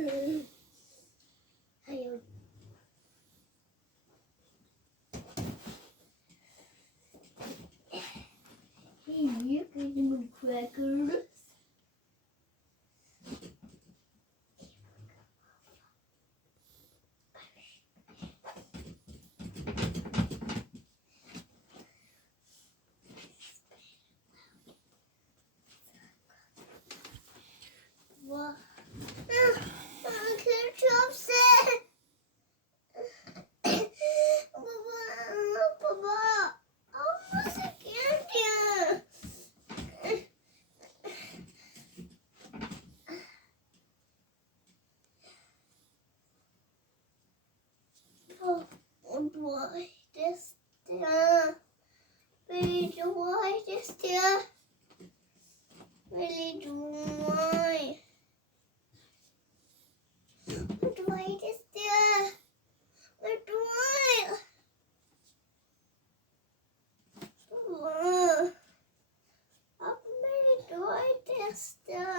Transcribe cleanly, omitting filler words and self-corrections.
Ayun. Hindi kayo mag-crackers. Wow. Ketchup set. Papa, almost again here. Oh, why this there? Really do why this there? Really do why? Why this there? What do I? I'm ready to write this there.